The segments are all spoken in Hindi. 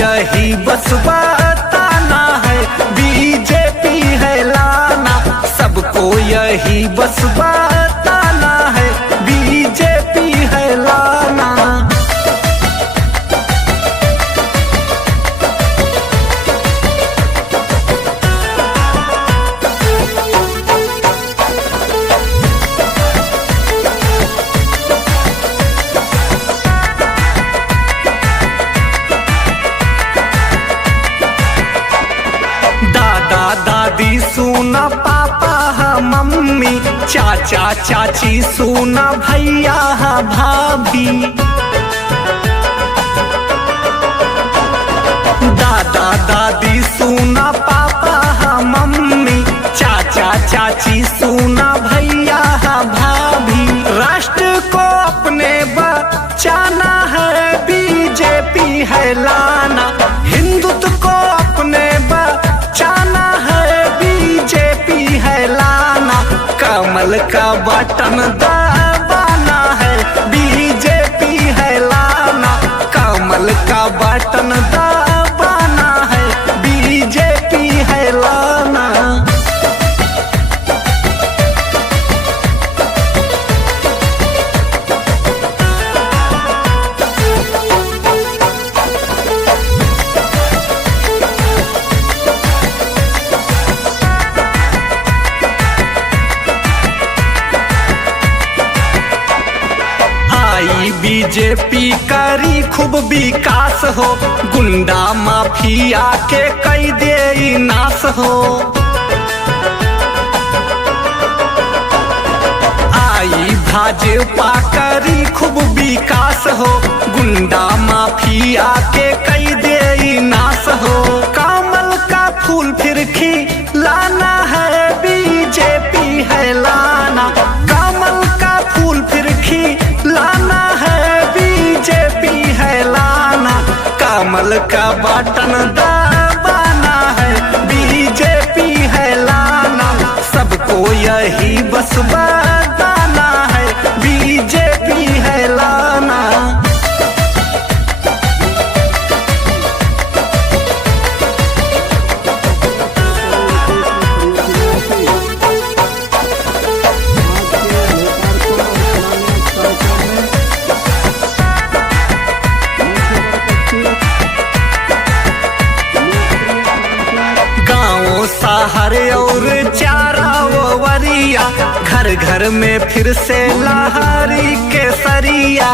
यही बस बताना है, बीजेपी है लाना। सबको यही बस बताना है, बीजेपी है लाना। दादा दादी सुना पापा हा मम्मी, चाचा चाची सुना भैया हा भाभी। दादा दादी सुना पापा हा मम्मी, चाचा चाची सुना भैया हा भाभी। राष्ट्र को अपने बचाना है, बीजेपी है लाना। हिंदुत्व को अपने बचाना है, बीजेपी है लाना। कमल का बटन दबाना है, बीजेपी है लाना। कमल का बटन दबाना है, बीजेपी है लाना। बीजेपी करी खूब विकास हो, गुंडा माफिया के कई दे नाश हो। आई भाजपा करी खूब विकास हो, गुंडा माफिया के कई दे नाश हो। कमल का फूल फिर खिलाना है, बीजेपी है लाना। कमल का फूल फिर खिलाना है, बीजेपी है लाना। कमल का बटन दबाना है, बीजेपी है लाना। सबको यही बस बताना है, बीजेपी है लाना। शहर और चारा वरिया, घर घर में फिर से लहरी केसरिया।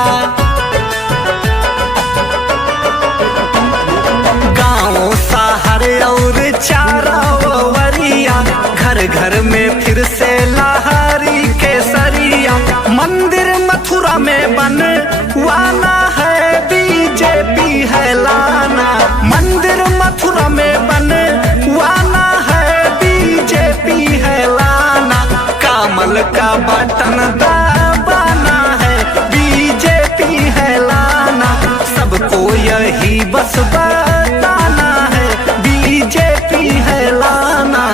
गाँव शहर और चारा वरिया, घर घर में फिर से लहरी केसरिया। मंदिर मथुरा में बनवाना है, बीजेपी है लाना। मंदिर मथुरा में बनवाना है, बीजेपी है लाना। कमल का बटन दबाना है, बीजेपी है लाना। सबको यही बस बताना है, बीजेपी है लाना।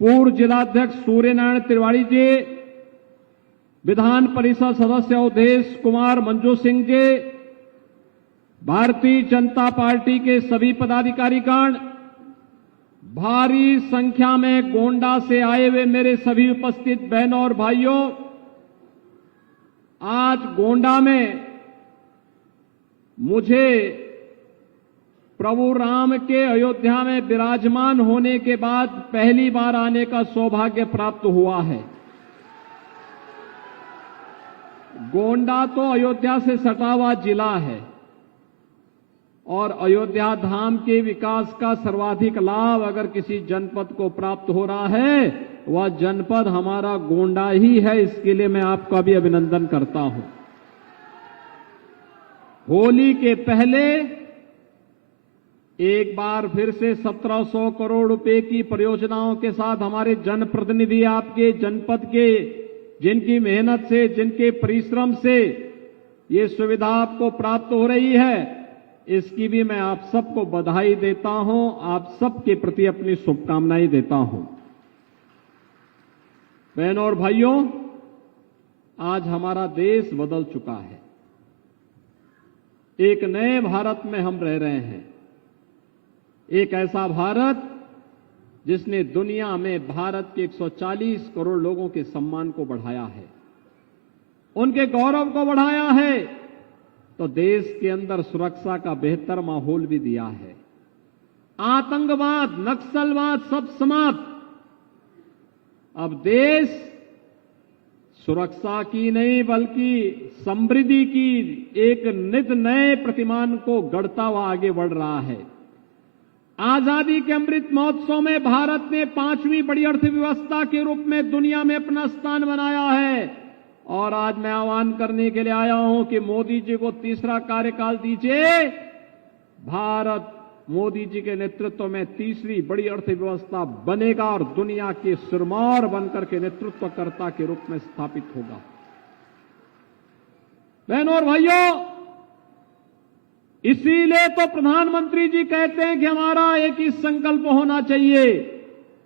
पूर्व जिलाध्यक्ष सूर्यनारायण तिवारी जी, विधान परिषद सदस्य अवधेश कुमार मंजू सिंह जी, भारतीय जनता पार्टी के सभी पदाधिकारीगण, भारी संख्या में गोंडा से आए हुए मेरे सभी उपस्थित बहनों और भाइयों, आज गोंडा में मुझे प्रभु राम के अयोध्या में विराजमान होने के बाद पहली बार आने का सौभाग्य प्राप्त हुआ है। गोंडा तो अयोध्या से सटा हुआ जिला है और अयोध्या धाम के विकास का सर्वाधिक लाभ अगर किसी जनपद को प्राप्त हो रहा है, वह जनपद हमारा गोंडा ही है। इसके लिए मैं आपका भी अभिनंदन करता हूं। होली के पहले एक बार फिर से 1700 करोड़ रुपए की परियोजनाओं के साथ हमारे जनप्रतिनिधि आपके जनपद के, जिनकी मेहनत से, जिनके परिश्रम से ये सुविधा आपको प्राप्त हो रही है, इसकी भी मैं आप सबको बधाई देता हूं, आप सबके प्रति अपनी शुभकामनाएं देता हूं। बहनों और भाइयों, आज हमारा देश बदल चुका है। एक नए भारत में हम रह रहे हैं। एक ऐसा भारत जिसने दुनिया में भारत के 140 करोड़ लोगों के सम्मान को बढ़ाया है, उनके गौरव को बढ़ाया है, तो देश के अंदर सुरक्षा का बेहतर माहौल भी दिया है। आतंकवाद, नक्सलवाद सब समाप्त। अब देश सुरक्षा की नहीं बल्कि समृद्धि की एक नित नए प्रतिमान को गढ़ता हुआ आगे बढ़ रहा है। आजादी के अमृत महोत्सव में भारत ने 5वीं बड़ी अर्थव्यवस्था के रूप में दुनिया में अपना स्थान बनाया है। और आज मैं आह्वान करने के लिए आया हूं कि मोदी जी को तीसरा कार्यकाल दीजिए। भारत मोदी जी के नेतृत्व में तीसरी बड़ी अर्थव्यवस्था बनेगा और दुनिया के सिरमौर बनकर के नेतृत्वकर्ता के रूप में स्थापित होगा। बहनों और भाइयों, इसीलिए तो प्रधानमंत्री जी कहते हैं कि हमारा एक ही संकल्प होना चाहिए।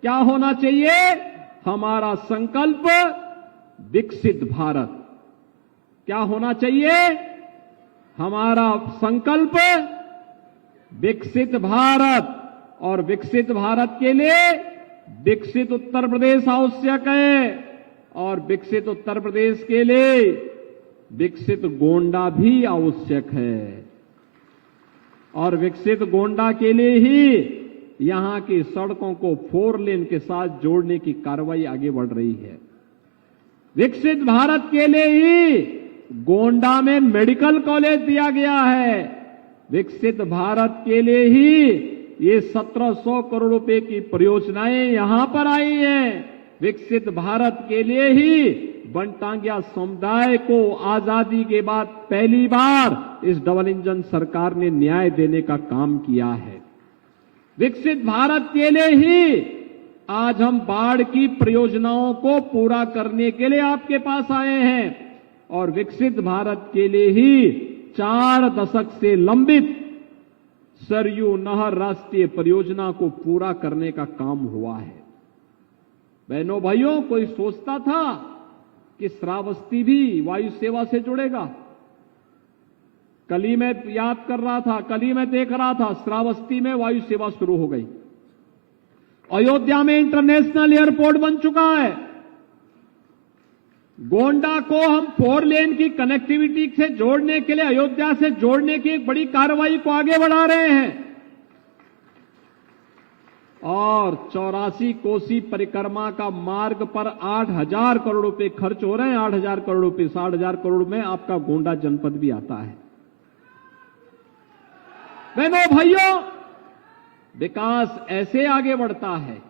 क्या होना चाहिए? हमारा संकल्प विकसित भारत। क्या होना चाहिए? हमारा संकल्प विकसित भारत। और विकसित भारत के लिए विकसित उत्तर प्रदेश आवश्यक है, और विकसित उत्तर प्रदेश के लिए विकसित गोंडा भी आवश्यक है। और विकसित गोंडा के लिए ही यहां की सड़कों को 4 लेन के साथ जोड़ने की कार्रवाई आगे बढ़ रही है। विकसित भारत के लिए ही गोंडा में मेडिकल कॉलेज दिया गया है। विकसित भारत के लिए ही ये 1700 करोड़ रुपए की परियोजनाएं यहां पर आई हैं। विकसित भारत के लिए ही बनटांगिया समुदाय को आजादी के बाद पहली बार इस डबल इंजन सरकार ने न्याय देने का काम किया है। विकसित भारत के लिए ही आज हम बाढ़ की परियोजनाओं को पूरा करने के लिए आपके पास आए हैं। और विकसित भारत के लिए ही 4 दशक से लंबित सरयू नहर राष्ट्रीय परियोजना को पूरा करने का काम हुआ है। बहनों भाइयों, कोई सोचता था कि श्रावस्ती भी वायु सेवा से जुड़ेगा? कल ही मैं याद कर रहा था, कल ही मैं देख रहा था, श्रावस्ती में वायु सेवा शुरू हो गई। अयोध्या में इंटरनेशनल एयरपोर्ट बन चुका है। गोंडा को हम 4 लेन की कनेक्टिविटी से जोड़ने के लिए, अयोध्या से जोड़ने की एक बड़ी कार्रवाई को आगे बढ़ा रहे हैं। और 84 कोसी परिक्रमा का मार्ग पर 8,000 करोड़ रुपए खर्च हो रहे हैं। 8,000 करोड़ रुपए, 60,000 करोड़ में आपका गोंडा जनपद भी आता है। बहनों भाइयों, विकास ऐसे आगे बढ़ता है।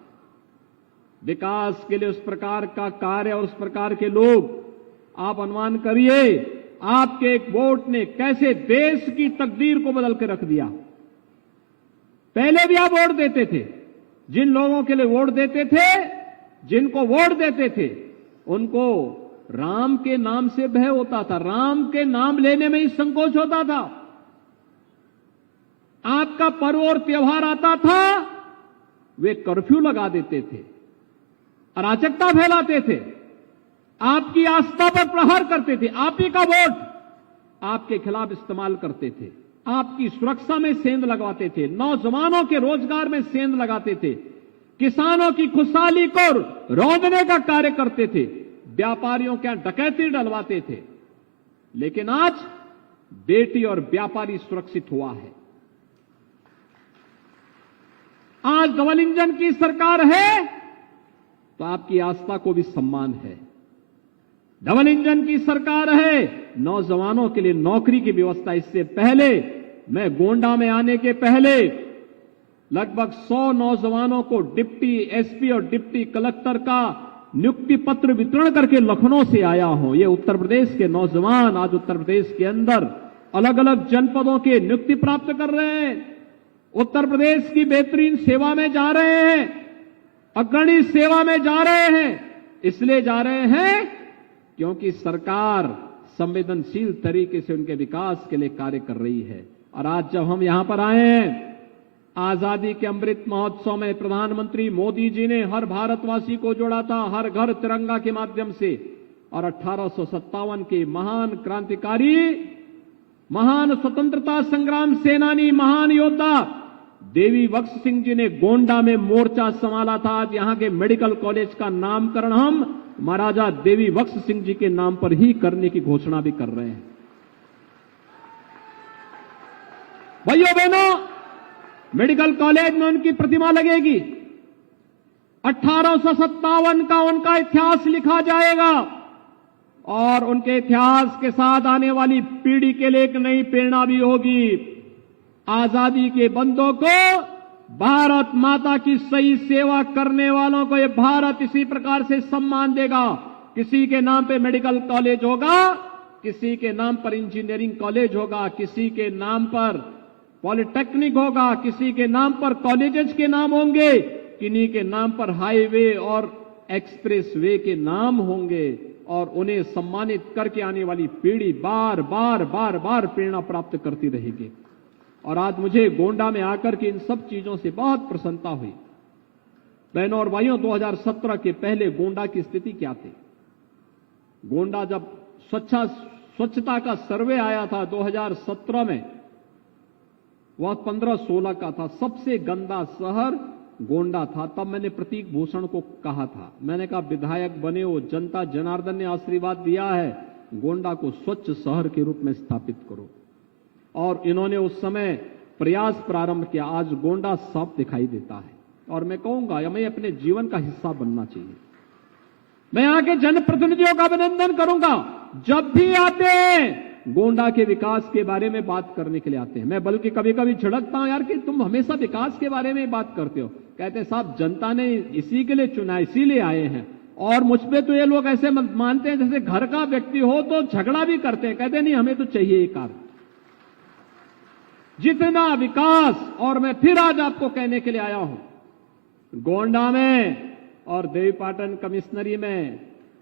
विकास के लिए उस प्रकार का कार्य और उस प्रकार के लोग, आप अनुमान करिए आपके एक वोट ने कैसे देश की तकदीर को बदल के रख दिया। पहले भी आप वोट देते थे, जिन लोगों के लिए वोट देते थे, जिनको वोट देते थे, उनको राम के नाम से भय होता था, राम के नाम लेने में ही संकोच होता था। आपका पर्व और त्योहार आता था, वे कर्फ्यू लगा देते थे, अराजकता फैलाते थे, आपकी आस्था पर प्रहार करते थे, आप ही का वोट आपके खिलाफ इस्तेमाल करते थे, आपकी सुरक्षा में सेंध लगवाते थे, नौजवानों के रोजगार में सेंध लगाते थे, किसानों की खुशहाली को रौंदने का कार्य करते थे, व्यापारियों के यहां डकैती डलवाते थे। लेकिन आज बेटी और व्यापारी सुरक्षित हुआ है। आज डबल इंजन की सरकार है तो आपकी आस्था को भी सम्मान है। डबल इंजन की सरकार है, नौजवानों के लिए नौकरी की व्यवस्था। इससे पहले, मैं गोंडा में आने के पहले लगभग 100 नौजवानों को डिप्टी एसपी और डिप्टी कलेक्टर का नियुक्ति पत्र वितरण करके लखनऊ से आया हूं। ये उत्तर प्रदेश के नौजवान आज उत्तर प्रदेश के अंदर अलग अलग जनपदों के नियुक्ति प्राप्त कर रहे हैं, उत्तर प्रदेश की बेहतरीन सेवा में जा रहे हैं, अग्रणी सेवा में जा रहे हैं। इसलिए जा रहे हैं क्योंकि सरकार संवेदनशील तरीके से उनके विकास के लिए कार्य कर रही है। और आज जब हम यहां पर आए हैं, आजादी के अमृत महोत्सव में प्रधानमंत्री मोदी जी ने हर भारतवासी को जोड़ा था, हर घर तिरंगा के माध्यम से। और 1857 के महान क्रांतिकारी महान स्वतंत्रता संग्राम सेनानी, महान योद्धा देवी बख्श सिंह जी ने गोंडा में मोर्चा संभाला था। आज यहां के मेडिकल कॉलेज का नामकरण हम महाराजा देवी बख्श सिंह जी के नाम पर ही करने की घोषणा भी कर रहे हैं। भाइयों बहनों, मेडिकल कॉलेज में उनकी प्रतिमा लगेगी। 1857 का उनका इतिहास लिखा जाएगा और उनके इतिहास के साथ आने वाली पीढ़ी के लिए एक नई प्रेरणा भी होगी। आजादी के बंदों को, भारत माता की सही सेवा करने वालों को ये भारत इसी प्रकार से सम्मान देगा। किसी के नाम पे मेडिकल कॉलेज होगा, किसी के नाम पर इंजीनियरिंग कॉलेज होगा, किसी के नाम पर पॉलिटेक्निक होगा, किसी के नाम पर कॉलेजेस के नाम होंगे, किन्हीं के नाम पर हाईवे और एक्सप्रेस वे के नाम होंगे और उन्हें सम्मानित करके आने वाली पीढ़ी बार बार बार बार प्रेरणा प्राप्त करती रहेगी। और आज मुझे गोंडा में आकर के इन सब चीजों से बहुत प्रसन्नता हुई। बहनों और भाइयों, 2017 के पहले गोंडा की स्थिति क्या थी? गोंडा जब स्वच्छता का सर्वे आया था 2017 में, वह 15-16 का था, सबसे गंदा शहर गोंडा था। तब मैंने प्रतीक भूषण को कहा था, मैंने कहा विधायक बने हो, जनता जनार्दन ने आशीर्वाद दिया है, गोंडा को स्वच्छ शहर के रूप में स्थापित करो। और इन्होंने उस समय प्रयास प्रारंभ किया। आज गोंडा साफ दिखाई देता है और मैं कहूंगा हमें अपने जीवन का हिस्सा बनना चाहिए। मैं यहाँ के जनप्रतिनिधियों का अभिनंदन करूंगा, जब भी आते हैं गोंडा के विकास के बारे में बात करने के लिए आते हैं। मैं बल्कि कभी कभी झिड़कता हूं, यार कि तुम हमेशा विकास के बारे में बात करते हो। कहते हैं साहब जनता ने इसी के लिए चुना, इसीलिए आए हैं। और मुझ पे तो ये लोग ऐसे मानते हैं जैसे घर का व्यक्ति हो तो झगड़ा भी करते हैं। कहते नहीं, हमें तो चाहिए ये कार्य, जितना विकास। और मैं फिर आज आपको कहने के लिए आया हूं, गोंडा में और देवीपाटन कमिश्नरी में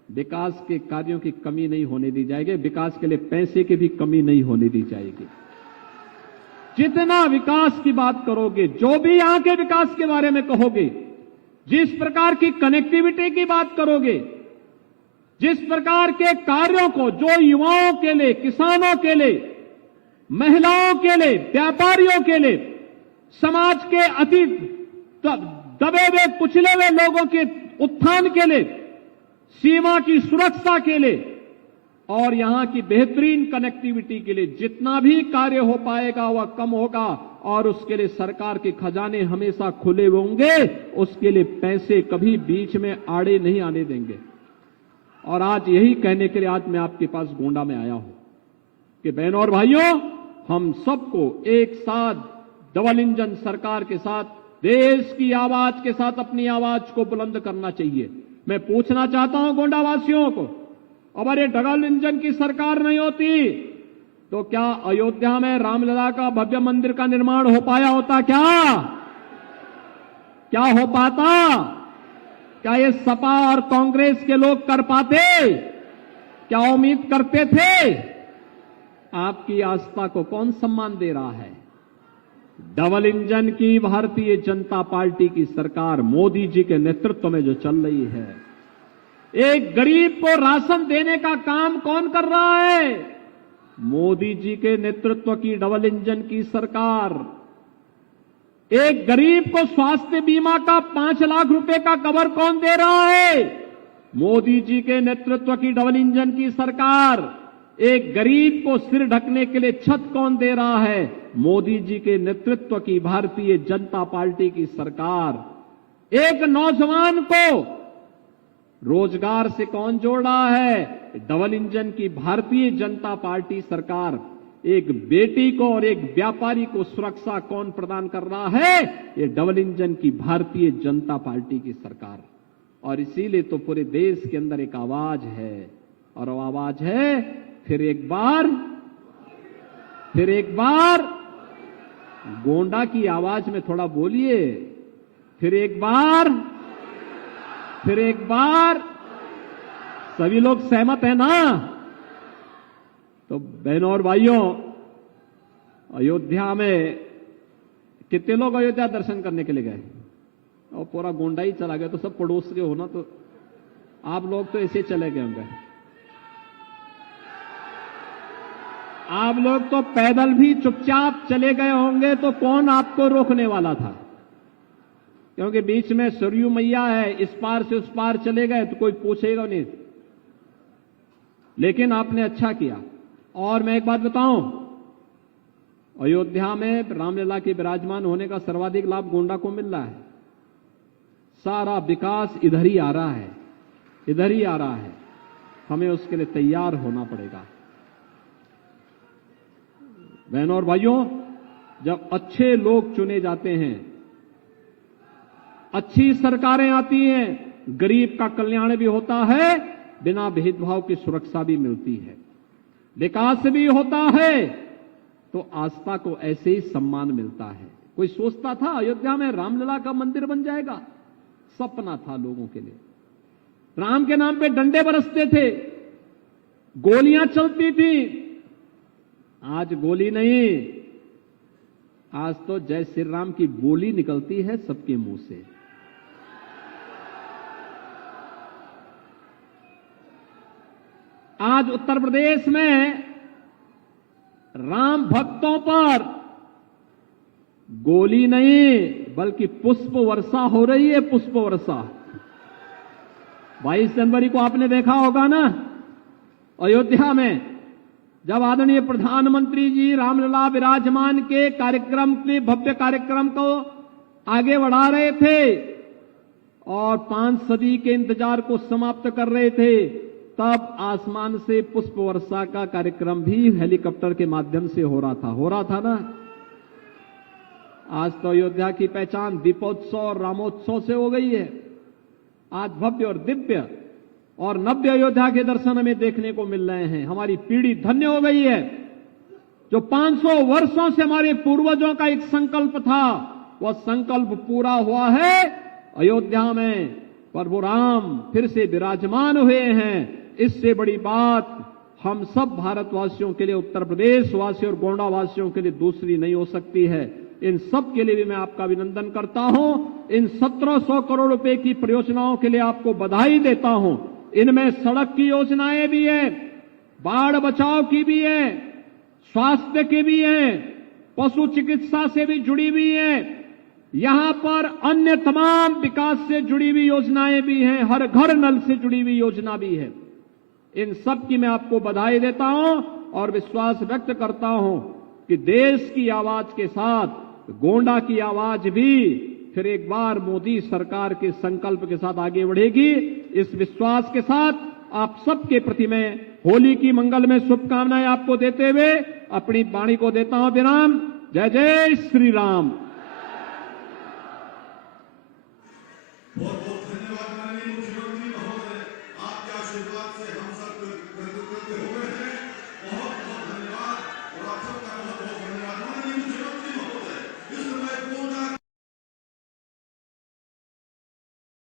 विकास के कार्यों की कमी नहीं होने दी जाएगी। विकास के लिए पैसे की भी कमी नहीं होने दी जाएगी। जितना विकास की बात करोगे, जो भी यहां के विकास के बारे में कहोगे, जिस प्रकार की कनेक्टिविटी की बात करोगे, जिस प्रकार के कार्यों को जो युवाओं के लिए, किसानों के लिए, महिलाओं के लिए, व्यापारियों के लिए, समाज के अति दबे हुए कुचले हुए लोगों के उत्थान के लिए, सीमा की सुरक्षा के लिए और यहां की बेहतरीन कनेक्टिविटी के लिए जितना भी कार्य हो पाएगा वह कम होगा। और उसके लिए सरकार के खजाने हमेशा खुले होंगे, उसके लिए पैसे कभी बीच में आड़े नहीं आने देंगे। और आज यही कहने के लिए आज मैं आपके पास गोंडा में आया हूं कि बहनों और भाइयों, हम सबको एक साथ डबल इंजन सरकार के साथ, देश की आवाज के साथ अपनी आवाज को बुलंद करना चाहिए। मैं पूछना चाहता हूं गोंडा वासियों को, अगर ये डबल इंजन की सरकार नहीं होती तो क्या अयोध्या में रामलला का भव्य मंदिर का निर्माण हो पाया होता? क्या हो पाता? क्या ये सपा और कांग्रेस के लोग कर पाते? क्या उम्मीद करते थे? आपकी आस्था को कौन सम्मान दे रहा है? डबल इंजन की भारतीय जनता पार्टी की सरकार मोदी जी के नेतृत्व में जो चल रही है। एक गरीब को राशन देने का काम कौन कर रहा है? मोदी जी के नेतृत्व की डबल इंजन की सरकार। एक गरीब को स्वास्थ्य बीमा का 5 लाख रुपए का कवर कौन दे रहा है? मोदी जी के नेतृत्व की डबल इंजन की सरकार। एक गरीब को सिर ढकने के लिए छत कौन दे रहा है? मोदी जी के नेतृत्व की भारतीय जनता पार्टी की सरकार। एक नौजवान को रोजगार से कौन जोड़ रहा है? डबल इंजन की भारतीय जनता पार्टी सरकार। एक बेटी को और एक व्यापारी को सुरक्षा कौन प्रदान कर रहा है? ये डबल इंजन की भारतीय जनता पार्टी की सरकार। और इसीलिए तो पूरे देश के अंदर एक आवाज है, और वो आवाज है फिर एक बार गोंडा की आवाज में थोड़ा बोलिए, फिर एक बार। सभी लोग सहमत है ना? तो बहनों और भाइयों, अयोध्या में कितने लोग अयोध्या दर्शन करने के लिए गए? और पूरा गोंडा ही चला गया। तो सब पड़ोस के हो ना, तो आप लोग तो ऐसे चले गए होंगे। आप लोग तो पैदल भी चुपचाप चले गए होंगे, तो कौन आपको रोकने वाला था? क्योंकि बीच में सरयू मैया है, इस पार से उस पार चले गए तो कोई पूछेगा नहीं। लेकिन आपने अच्छा किया। और मैं एक बात बताऊं, अयोध्या में रामलला के विराजमान होने का सर्वाधिक लाभ गोंडा को मिल रहा है। सारा विकास इधर ही आ रहा है, इधर ही आ रहा है। हमें उसके लिए तैयार होना पड़ेगा। बहनों और भाइयों, जब अच्छे लोग चुने जाते हैं, अच्छी सरकारें आती हैं, गरीब का कल्याण भी होता है, बिना भेदभाव की सुरक्षा भी मिलती है, विकास भी होता है, तो आस्था को ऐसे ही सम्मान मिलता है। कोई सोचता था अयोध्या में रामलला का मंदिर बन जाएगा? सपना था लोगों के लिए। राम के नाम पे डंडे बरसते थे, गोलियां चलती थी। आज गोली नहीं, आज तो जय श्री राम की बोली निकलती है सबके मुंह से। आज उत्तर प्रदेश में राम भक्तों पर गोली नहीं बल्कि पुष्प वर्षा हो रही है, पुष्प वर्षा। 22 जनवरी को आपने देखा होगा ना, अयोध्या में जब आदरणीय प्रधानमंत्री जी रामलला विराजमान के कार्यक्रम के भव्य कार्यक्रम को आगे बढ़ा रहे थे और 5 सदी के इंतजार को समाप्त कर रहे थे, तब आसमान से पुष्प वर्षा का कार्यक्रम भी हेलीकॉप्टर के माध्यम से हो रहा था ना। आज तो अयोध्या की पहचान दीपोत्सव और रामोत्सव से हो गई है। आज भव्य और दिव्य और नव्य अयोध्या के दर्शन हमें देखने को मिल रहे हैं। हमारी पीढ़ी धन्य हो गई है। जो 500 वर्षों से हमारे पूर्वजों का एक संकल्प था, वह संकल्प पूरा हुआ है। अयोध्या में प्रभु राम फिर से विराजमान हुए हैं। इससे बड़ी बात हम सब भारतवासियों के लिए, उत्तर प्रदेश वासियों और गोंडा वासियों के लिए दूसरी नहीं हो सकती है। इन सब के लिए भी मैं आपका अभिनंदन करता हूं। इन 1700 करोड़ रुपए की परियोजनाओं के लिए आपको बधाई देता हूं। इनमें सड़क की योजनाएं भी है, बाढ़ बचाव की भी है, स्वास्थ्य की भी है, पशु चिकित्सा से भी जुड़ी हुई है, यहां पर अन्य तमाम विकास से जुड़ी हुई योजनाएं भी हैं, हर घर नल से जुड़ी हुई योजना भी है। इन सब की मैं आपको बधाई देता हूं और विश्वास व्यक्त करता हूं कि देश की आवाज के साथ गोंडा की आवाज भी फिर एक बार मोदी सरकार के संकल्प के साथ आगे बढ़ेगी। इस विश्वास के साथ आप सबके प्रति मैं होली की मंगलमय शुभकामनाएं आपको देते हुए अपनी वाणी को देता हूं विराम। जय जय श्री राम।